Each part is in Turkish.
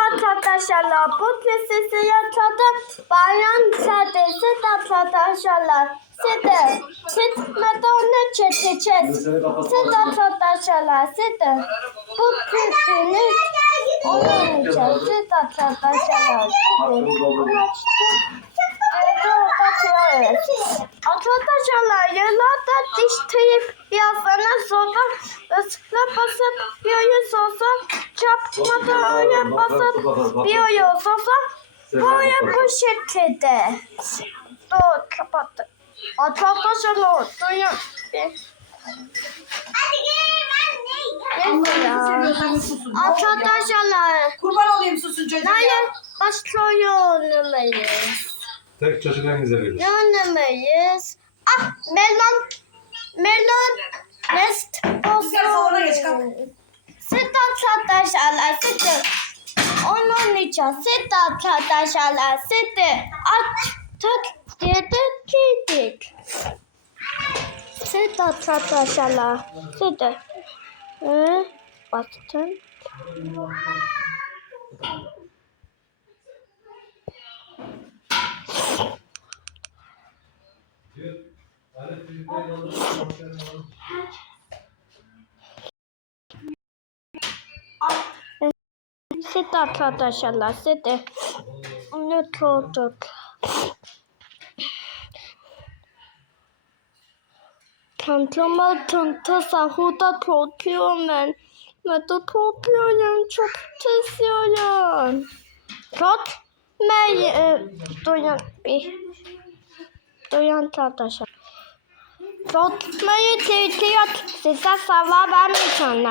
arkadaşlar. Bu kesesi yatadı. Bayan çadesi de arkadaşlar. Size çıkmadan onu çekeceğiz. Size arkadaşlar. Size bu kesini oynayacağız. Size arkadaşlar. Arkadaşlar yıllarda diş teyip yazana sonra ısla basıp bir oyun olsa çarpmadan öyle basıp bir oyun olsa böyle bu şekilde. Dur kapattı. Arkadaşlar duyun. Neyse ya. Arkadaşlar. Kurban olayım susun çocuğum Hayır oyun oynamayız. Tek çocuk en güzel bilir. Ne oynamayız? Ah melon. Melon. Nest. Gel salona geç, kalk. Sit arkadaşlar. Sit. Onu oynayacağız. Sit arkadaşlar. Sit. Açtık. Dedik. Dedik. Sit arkadaşlar. Sit. Hı? Bastım. Sit arkadaşlar. Sit. Ne tuttuk? Tantama tanta sahuda korkuyorum ben. Ben de korkuyorum. Çok tırsıyorum. Çok ben duyan bir duyan arkadaşlar. Tutmayı titriyor. Size sabah vermeyeceğim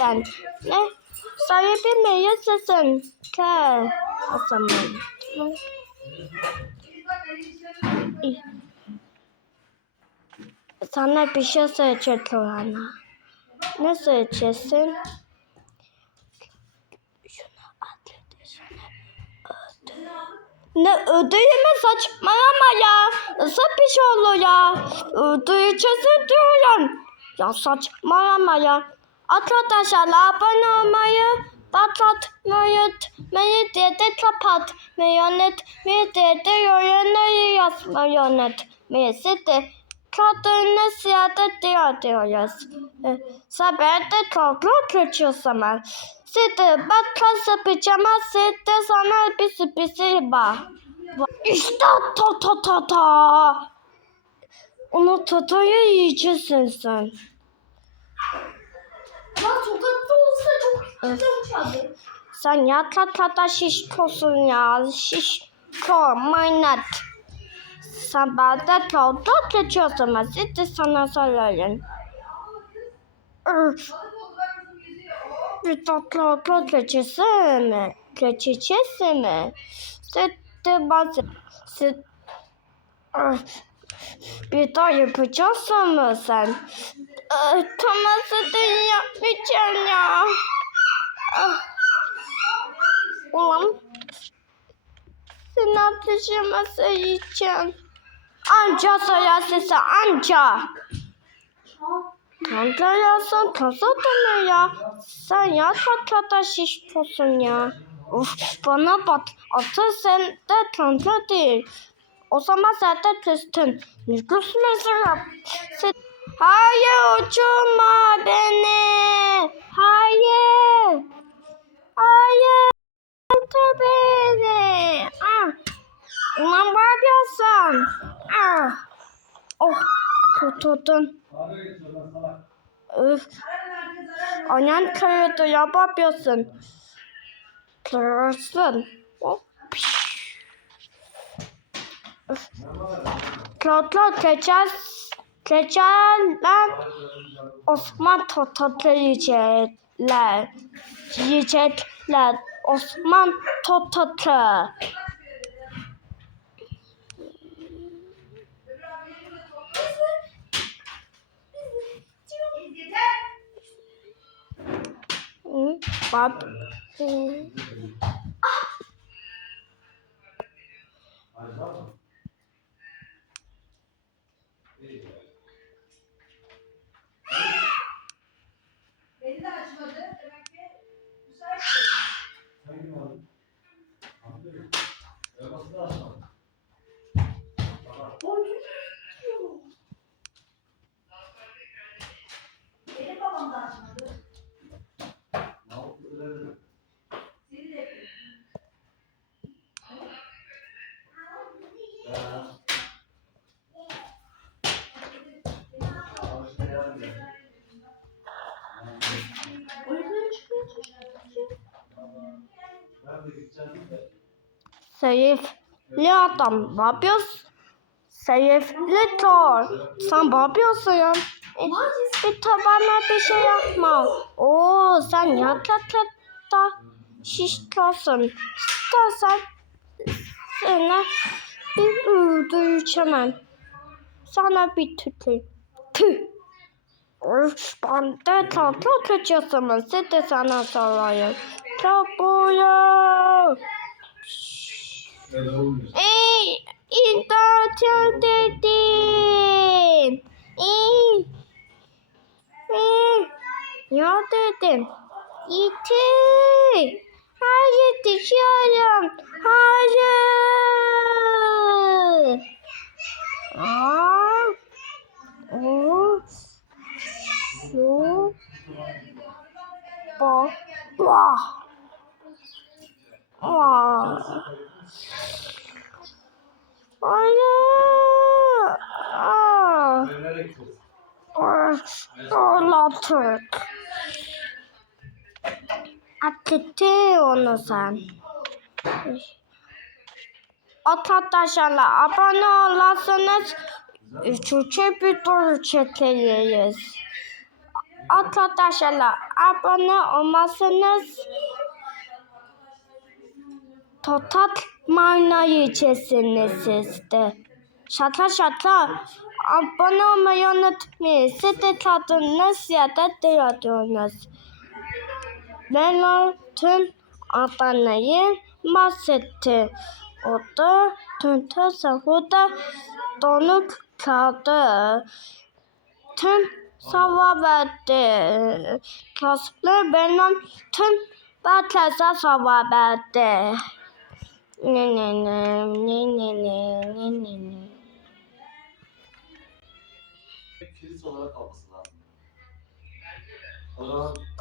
ben. Ne? Sahibi sesin? Ke. O zaman. Sana bir şey söyleyecek Tuana. Ne söyleyeceksin? Ne mü saçmalama ya. Nasıl bir şey olur ya? Ödüleceğiz diyorum. Ya saçmalama ya. Arkadaşlar abone olmayı, patlatmayı, unutmayı dedi kapatmayı unutmayı dedi yorumları yazmayı unutmayı dedi. Kadını siyada diyor diyoruz. Ee, Saberde toplu kaçıyorsam. Size bak kas yapacağım. Size sana bir sürprizi var. İşte ta ta ta ta. Onu tatayı yiyeceksin sen. Ama sokakta olsa çok güzel Sen ya tatata şişkosun ya. Şişko manat. Sen bende toplu kaçıyorsun. Size sana. Üf. Bir tatlı otla keçisi mi? Keçisi mi? Sütte bazı... Süt... Bir daha yapacaksın mı sen? Tamam zaten yapmayacağım ya. Ulan. Sen ateşime söyleyeceğim. Anca söylersin sen anca. Kanka ya sen kasa deme ya. Sen ya tatlada şişkosun ya. Uf bana bak. Atı sen de kanka değil. O zaman sen de küstün. Ne küsmesin? Sen... Hayır uçurma beni. Hayır. Hayır. Uçur beni. Ah. Ulan ne yapıyorsun? Ah. Oh. Kurtuldun. Öf. Annen kırıldı ya yapıyorsun? Kırılsın. Hop. Öf. Kağıtlar keçer, keçerler Osman Totat'ı yiyecekler. Yiyecekler. Osman Totat'ı. Hı, Bak. Hı. Beni de açmadı. Demek ki müsait. Zayıflı adam. Ne yapıyorsun? Zayıflı tor. Sen ne yapıyorsun ya? E, bir tabana bir şey yapma. Oo sen yatakta şişkosun. İstersen sana bir öldüreceğim. Sana bir tütü. Tüh. Üf, ben de tatlı kaçıyorsun. Siz de sana sorayım. Kapıya. Ey, imdat dedin. Ey, ey, ya dedim. İti. Hayır düşüyorum. Hayır. Aa. O. Şu. Ba. Vah. Vah. Ana. Aa. Ah! Ah! Ona Türk. Atete onu sen. Arkadaşlar abone olasınız. Üçüncü bir tur çekeceğiz. Arkadaşlar abone olmasınız totat manayı içersiniz siz de. Şaka şaka. Abone olmayı unutmayın. Siz de tadınız ya da diyordunuz. Ben tüm abanayı mahsetti. O da tüm tasavvurda donuk kaldı. Tüm sava verdi. Kaslı benim tüm baklasa sava verdi. Ne ne ne ne ne ne ne ne ne. Kilis olarak alması lazım.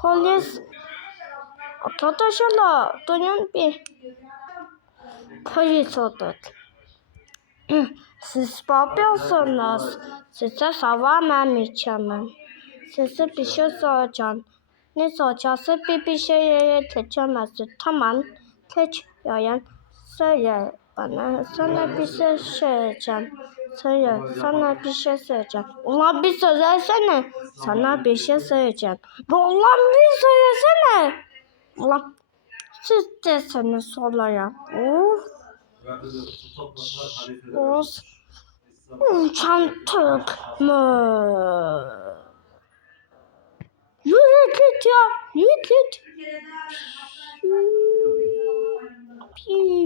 Polis arkadaşlar duyun bir polis olduk. Siz yapıyorsunuz. Size savunmayacağım. Size bir şey soracağım. Ne soracaksın? Bir bir şey geçemezsin. Tamam. Geçiyorum. Söyle bana. Sana bir şey söyleyeceğim. Söyle. Sana bir şey söyleyeceğim. Ulan bir söylesene. Sana bir şey söyleyeceğim. Ulan bir söylesene. Ulan siz desene soraya. Of. Of. Çantık mı? Yürü git ya. Yürü git.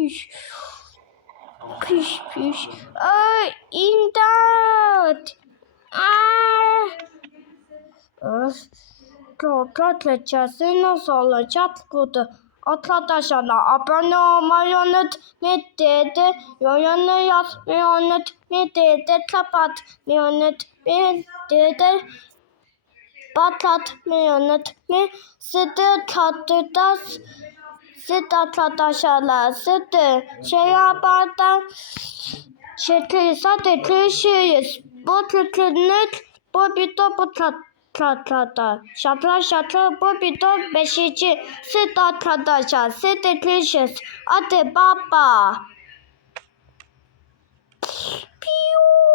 Piş. Piş piş. Ay imdat. Aa. Öf. Korkutacağız. Nasıl olacak burada? Arkadaşlar abone olmayı unutmayın dedi. Yorumları yazmayı unutmayın dedi. Kapatmayı unutmayın dedi. Patlatmayı unutmayın. Sizi tatlıda Süt arkadaşlar sütü şey yapardan çıkıysa dikişiyiz. Bu tükünlük bu bir de bu tatlada. Şatra şatra bu bir de beşinci süt arkadaşlar süt dikişiyiz. Hadi baba. Piu.